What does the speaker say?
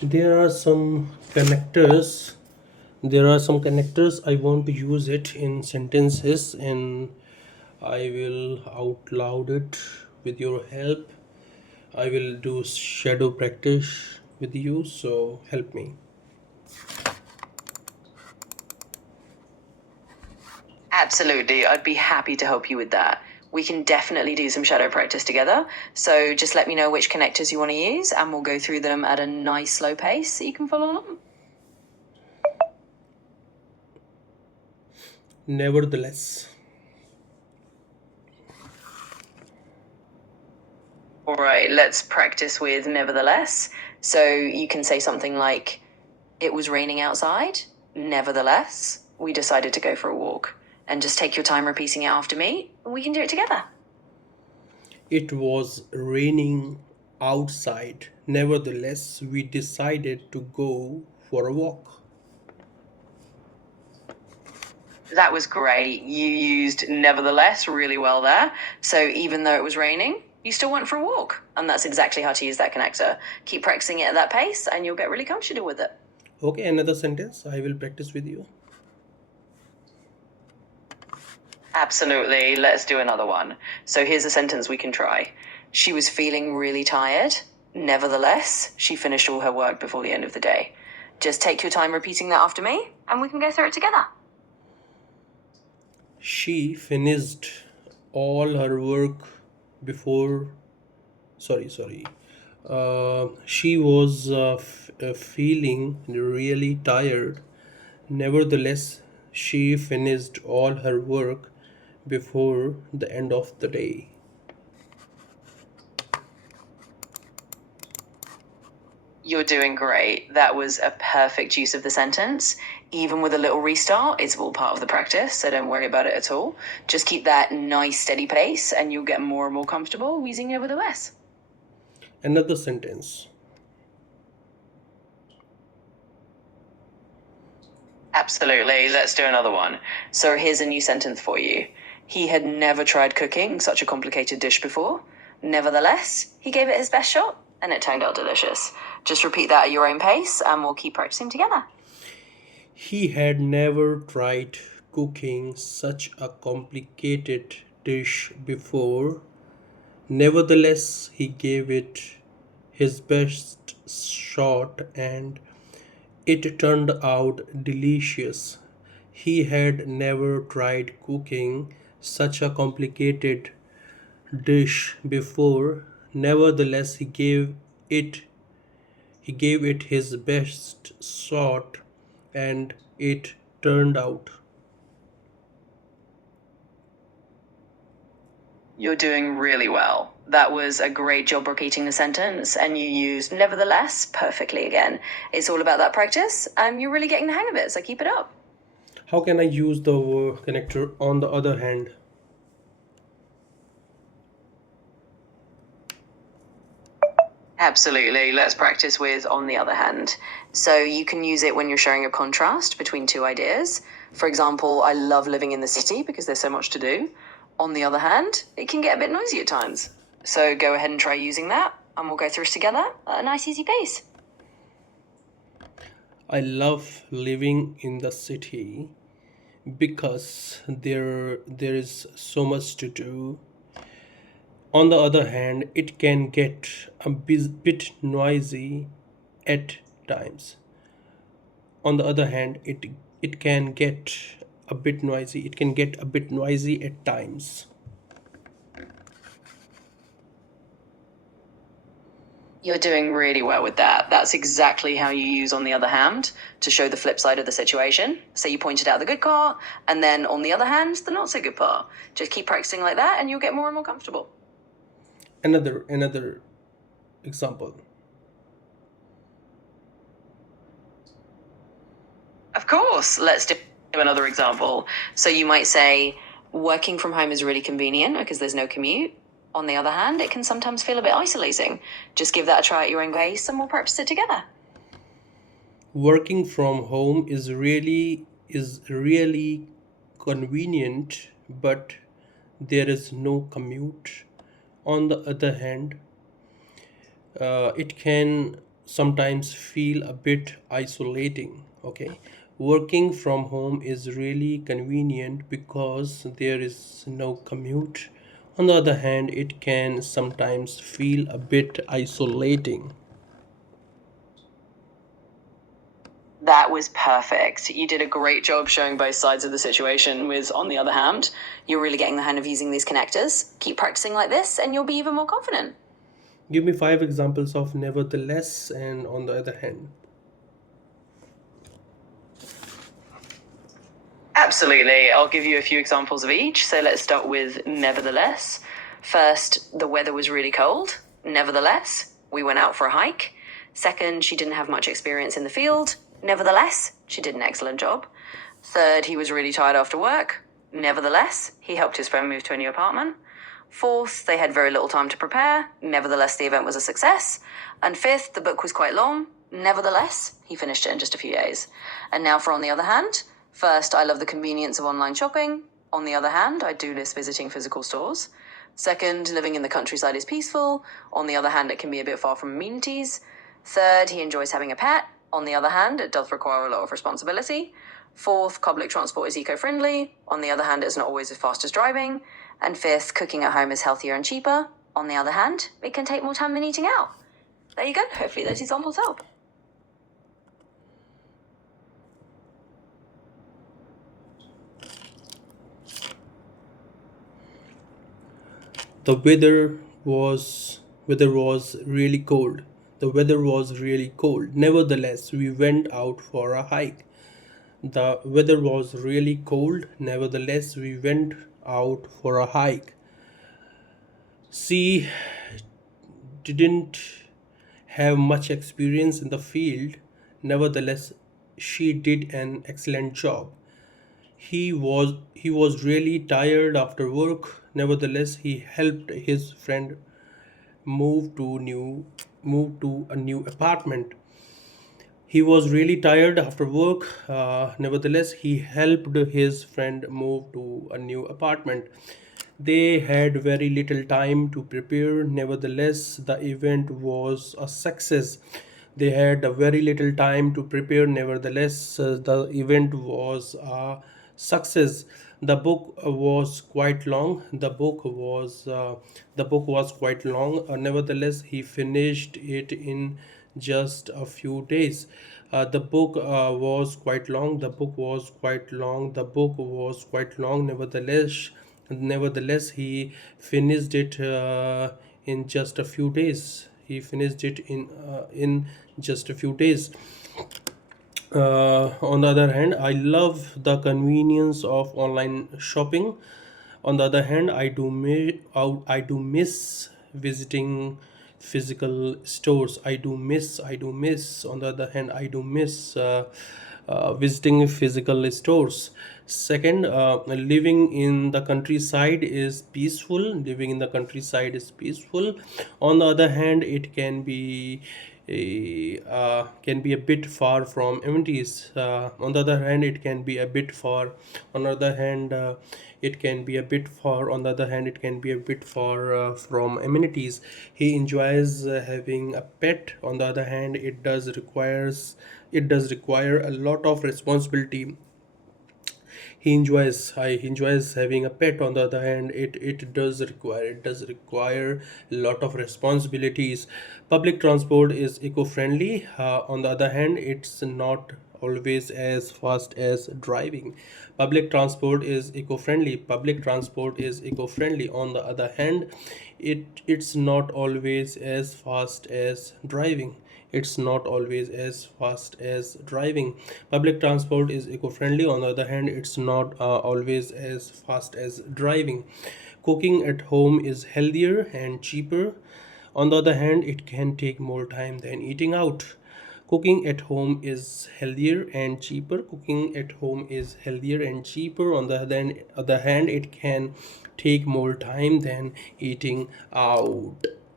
There are some connectors. There are some connectors. I want to use it in sentences, and I will out loud it with your help. I will do shadow practice with you, so help me. Absolutely. I'd be happy to help you with that. We can definitely do some shadow practice together. So just let me know which connectors you want to use, and we'll go through them at a nice slow pace so you can follow along. Nevertheless, All right, let's practice with nevertheless. So you can say something like, it was raining outside. Nevertheless, we decided to go for a walk. And just take your time repeating it after me. We can do it together. it was raining outside. Nevertheless, we decided to go for a walk. That was great. You used nevertheless really well there. So even though it was raining, you still went for a walk. And that's exactly how to use that connector. Keep practicing it at that pace and you'll get really comfortable with it. Okay, another sentence. I will practice with you. Absolutely. Let's do another one. So here's a sentence we can try. She was feeling really tired. Nevertheless, she finished all her work before the end of the day. Just take your time repeating that after me and we can go through it together. She finished all her work before. Sorry. She was feeling really tired. Nevertheless, she finished all her work before the end of the day. You're doing great. That was a perfect use of the sentence. Even with a little restart, it's all part of the practice, so don't worry about it at all. Just keep that nice, steady pace, and you'll get more and more comfortable using nevertheless. Another sentence. Absolutely. Let's do another one. So here's a new sentence for you. He had never tried cooking such a complicated dish before. Nevertheless, he gave it his best shot, and it turned out delicious. Just repeat that at your own pace, and we'll keep practicing together. He had never tried cooking such a complicated dish before. Nevertheless, he gave it his best shot and it turned out delicious. He had never tried cooking such a complicated dish before. Nevertheless, it he gave it his best shot and it turned out. You're doing really well. That was a great job repeating the sentence, and you used nevertheless perfectly again. It's all about that practice. You're really getting the hang of it, so keep it up. How can I use the connector on the other hand? Absolutely. Let's practice with on the other hand. So you can use it when you're showing a contrast between two ideas. For example, I love living in the city because there's so much to do. On the other hand, it can get a bit noisy at times. So go ahead and try using that, and we'll go through it together at a nice, easy pace. I love living in the city because there is so much to do. On the other hand, it can get a bit noisy at times. On the other hand, it can get a bit noisy. It can get a bit noisy at times. You're doing really well with that. That's exactly how you use on the other hand to show the flip side of the situation. So you pointed out the good part, and then on the other hand, the not so good part. Just keep practicing like that, and you'll get more and more comfortable. Another example. Of course, let's do another example. So you might say, working from home is really convenient because there's no commute. On the other hand, it can sometimes feel a bit isolating. Just give that a try at your own pace and we'll practice it together. Working from home is really convenient, but there is no commute. On the other hand, it can sometimes feel a bit isolating. Okay, working from home is really convenient because there is no commute. On the other hand, it can sometimes feel a bit isolating. That was perfect. You did a great job showing both sides of the situation with on the other hand. You're really getting the hang of using these connectors. Keep practicing like this and you'll be even more confident. Give me 5 examples of nevertheless and on the other hand. Absolutely. I'll give you a few examples of each. So let's start with nevertheless. First, the weather was really cold. Nevertheless, we went out for a hike. Second, she didn't have much experience in the field. Nevertheless, she did an excellent job. Third, he was really tired after work. Nevertheless, he helped his friend move to a new apartment. Fourth, they had very little time to prepare. Nevertheless, the event was a success. And fifth, the book was quite long. Nevertheless, he finished it in just a few days. And now for on the other hand. First, I love the convenience of online shopping. On the other hand, I do miss visiting physical stores. Second, living in the countryside is peaceful. On the other hand, it can be a bit far from amenities. Third, he enjoys having a pet. On the other hand, it does require a lot of responsibility. Fourth, public transport is eco-friendly. On the other hand, it's not always as fast as driving. And fifth, cooking at home is healthier and cheaper. On the other hand, it can take more time than eating out. There you go. Hopefully those examples help. The weather was really cold. The weather was really cold. Nevertheless, we went out for a hike. The weather was really cold. Nevertheless, we went out for a hike. She didn't have much experience in the field. Nevertheless, she did an excellent job. He was really tired after work. Nevertheless, he helped his friend move to new move to a new apartment. He was really tired after work. Nevertheless, he helped his friend move to a new apartment. They had very little time to prepare. Nevertheless, the event was a success. They had a very little time to prepare. Nevertheless, the event was a success. The book was quite long. The book was quite long. Nevertheless, he finished it in just a few days. The book was quite long. The book was quite long. The book was quite long. Nevertheless, he finished it in just a few days. He finished it in just a few days. On the other hand, I love the convenience of online shopping. On the other hand, I do miss visiting physical stores. I do miss. On the other hand, I do miss visiting physical stores. Second, living in the countryside is peaceful. Living in the countryside is peaceful. On the other hand, it can be a bit far from amenities. On the other hand, it can be a bit far. On the other hand, it can be a bit far. On the other hand, it can be a bit far from amenities. He enjoys having a pet. On the other hand, it does require a lot of responsibility. He enjoys having a pet. On the other hand, it does require a lot of responsibilities. Public transport is eco-friendly. On the other hand, it's not always as fast as driving. Public transport is eco-friendly. On the other hand, it's not always as fast as driving. Public transport is eco-friendly. On the other hand, it's not always as fast as driving. Cooking at home is healthier and cheaper. On the other hand, it can take more time than eating out. Cooking at home is healthier and cheaper. On the other hand, it can take more time than eating out.